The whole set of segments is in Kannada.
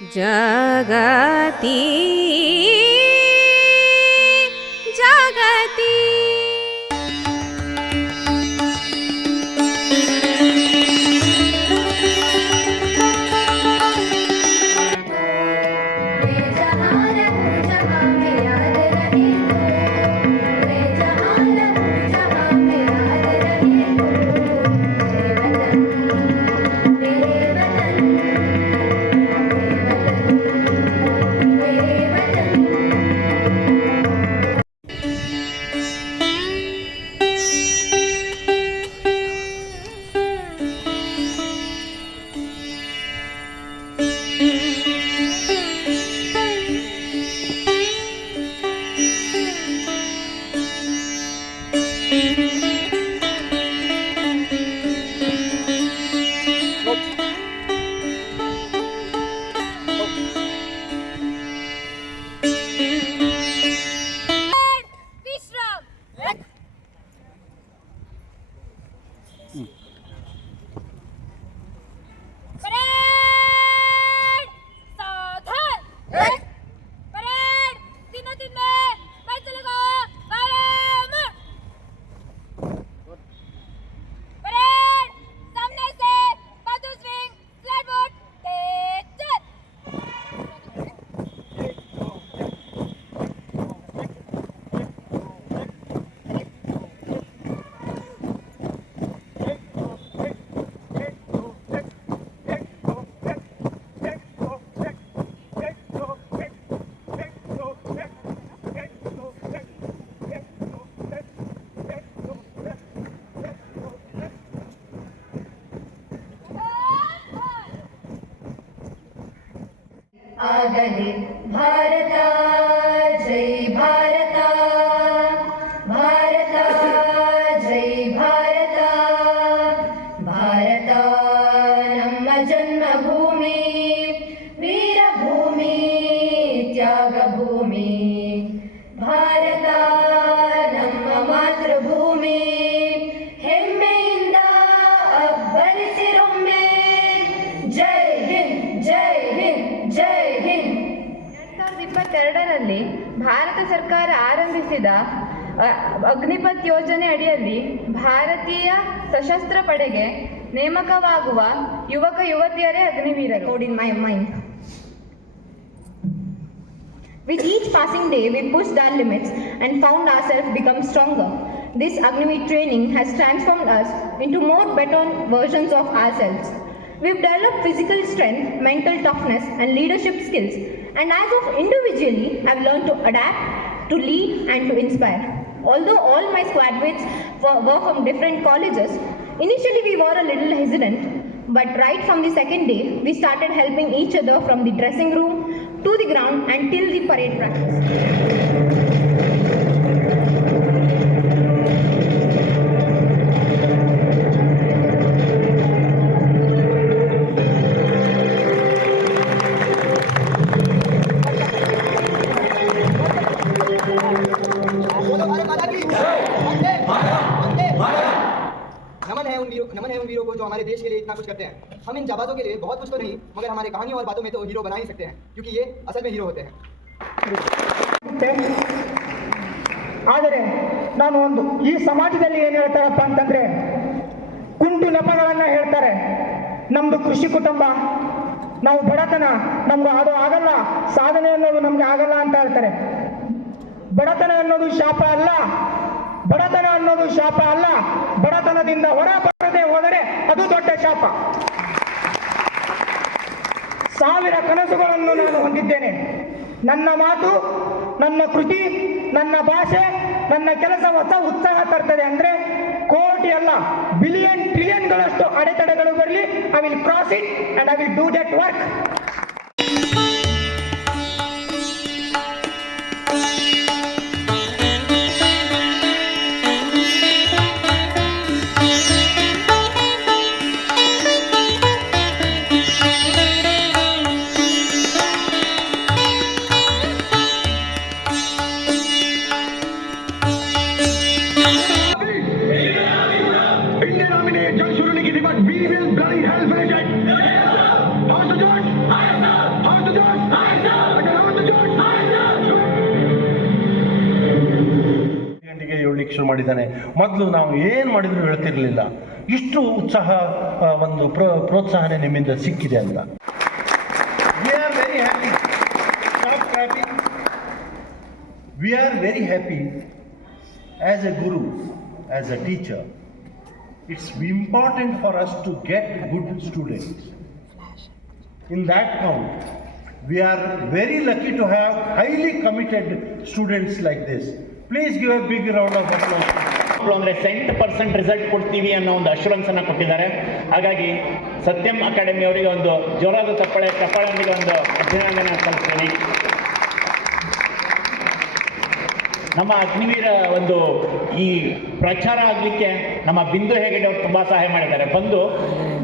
जगति जगति ಆಗಲಿ ಭಾರತ ಜೈ ಭಾರತ ಭಾರತ ಜೈ ಭಾರತ ಭಾರತ ನಮ್ಮ ಜನ್ಮಭೂಮಿ ವೀರಭೂಮಿ ತ್ಯಾಗ ಭೂಮಿ ಭಾರತ ನಮ್ಮ ಮಾತೃಭೂಮಿ ಹೆಮ್ಮೆಯಿಂದ ಅಬ್ಬರಿಸಿರೊಮ್ಮೆ ಜೈ ಹಿಂದ್ ಜೈ ಹಿಂದ್ ಜೈ ಹಿಂದ್. 2022ರಲ್ಲಿ ಭಾರತ ಸರ್ಕಾರ ಆರಂಭಿಸಿದ ಅಗ್ನಿಪಥ್ ಯೋಜನೆ ಅಡಿಯಲ್ಲಿ ಭಾರತೀಯ ಸಶಸ್ತ್ರ ಪಡೆಗೆ ನೇಮಕವಾಗುವ ಯುವಕ ಯುವತಿಯರೇ ಅಗ್ನಿವೀರರು. In my mind. With each passing day, we pushed our limits and found ourselves become stronger. This Agniveer training has transformed us into more better versions of ourselves. We've developed physical strength, mental toughness, and leadership skills. And as of individually, I've learned to adapt, to lead, and to inspire. Although all my squad mates were from different colleges, initially we were a little hesitant. But right from the second day, we started helping each other from the dressing room to the ground until the parade practice. नमन है उन वीरों को जो हमारे देश के लिए इतना कुछ करते हैं। हम इन जाबाजों के लिए बहुत कुछ तो नहीं, मगर हमारे कहानियों और बातों में तो हीरो बना ही सकते हैं, क्योंकि ये असल में हीरो होते हैं। ಆದರೆ ನಾನು ಒಂದು ಈ ಸಮಾಜದಲ್ಲಿ ಏನು ಹೇಳ್ತಾರಪ್ಪ ಅಂತಂದ್ರೆ ಕುಂಟು ನೆಪಗಳನ್ನ ಹೇಳ್ತಾರೆ. ನಮ್ದು ಕೃಷಿ ಕುಟುಂಬ, ನಾವು ಬಡತನ, ನಮ್ಗೆ ಅದು ಆಗಲ್ಲ, ಸಾಧನೆ ಅನ್ನೋದು ನಮ್ಗೆ ಆಗಲ್ಲ ಅಂತ ಹೇಳ್ತಾರೆ. ಬಡತನ ಅನ್ನೋದು ಶಾಪ ಅಲ್ಲ, ಬಡತನ ಅನ್ನೋದು ಶಾಪ ಅಲ್ಲ. ಬಡತನದಿಂದ ಹೊರ ಬರದೆ ಹೋದರೆ ಅದು ದೊಡ್ಡ ಶಾಪ. 1000 ಕನಸುಗಳನ್ನು ನಾನು ಹೊಂದಿದ್ದೇನೆ. ನನ್ನ ಮಾತು, ನನ್ನ ಕೃತಿ, ನನ್ನ ಭಾಷೆ, ನನ್ನ ಕೆಲಸ ಹೊಸ ಉತ್ಸಾಹ ತರ್ತದೆ. ಅಂದ್ರೆ ಕೋಟಿ ಅಲ್ಲ, ಬಿಲಿಯನ್ ಟ್ರಿಲಿಯನ್ಗಳಷ್ಟು ಅಡೆತಡೆಗಳು ಬರಲಿ, I will cross it and I will do that work. We will bloody hell finish it. How's the George? How's the ಶುರು ಮಾಡಿದ್ದಾನೆ. ಮೊದಲು ನಾವು ಏನು ಮಾಡಿದರೂ ಹೇಳ್ತಿರಲಿಲ್ಲ. ಇಷ್ಟು ಉತ್ಸಾಹ ಒಂದು ಪ್ರೋತ್ಸಾಹನೆ ನಿಮ್ಮಿಂದ ಸಿಕ್ಕಿದೆ ಅಂತ. We are very happy. Stop clapping. We are very happy as A Guru, as A teacher. It's important for us to get good students. In that count, we are very lucky to have highly committed students like this. Please give a big round of applause. ಅಂದರೆ 100% ರಿಸಲ್ಟ್ ಕೊಡ್ತೀವಿ ಅನ್ನೋ ಒಂದು ಅಶ್ಯೂರೆನ್ಸ್ ಅನ್ನು ಕೊಟ್ಟಿದ್ದಾರೆ. ಹಾಗಾಗಿ ಸತ್ಯಂ ಅಕಾಡೆಮಿ ಅವರಿಗೆ ಒಂದು ಜೋರಾದ ಚಪ್ಪಾಳೆಯೊಂದಿಗೆ ಒಂದು ಅಭಿನಂದನೆ ಸಲ್ಲಿಸ್ತೀನಿ. ನಮ್ಮ ಅಗ್ನಿವೀರ ಒಂದು ಈ ಪ್ರಚಾರ ಆಗಲಿಕ್ಕೆ ನಮ್ಮ ಬಿಂದು ಹೆಗಡೆ ಅವರು ತುಂಬ ಸಹಾಯ ಮಾಡಿದ್ದಾರೆ. ಬಂದು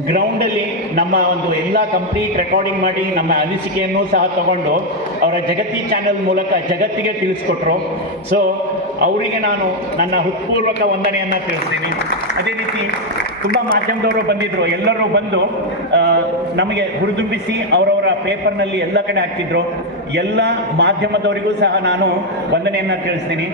ಗ್ರೌಂಡಲ್ಲಿ ನಮ್ಮ ಒಂದು ಎಲ್ಲ ಕಂಪ್ಲೀಟ್ ರೆಕಾರ್ಡಿಂಗ್ ಮಾಡಿ ನಮ್ಮ ಅನಿಸಿಕೆಯನ್ನು ಸಹ ತಗೊಂಡು ಅವರ ಜಗತ್ತಿ ಚಾನೆಲ್ ಮೂಲಕ ಜಗತ್ತಿಗೆ ತಿಳಿಸ್ಕೊಟ್ರು. ಸೊ ಅವರಿಗೆ ನಾನು ನನ್ನ ಹೃತ್ಪೂರ್ವಕ ವಂದನೆಯನ್ನು ತಿಳಿಸ್ತೀನಿ. ಅದೇ ರೀತಿ ತುಂಬ ಮಾಧ್ಯಮದವರು ಬಂದಿದ್ದರು. ಎಲ್ಲರೂ ಬಂದು ನಮಗೆ ಹುರಿದುಂಬಿಸಿ ಅವರವರ ಪೇಪರ್ನಲ್ಲಿ ಎಲ್ಲ ಕಡೆ ಹಾಕ್ತಿದ್ರು. ಎಲ್ಲ ಮಾಧ್ಯಮದವರಿಗೂ ಸಹ ನಾನು ವಂದನೆಯನ್ನು ತಿಳಿಸ್ತೀನಿ.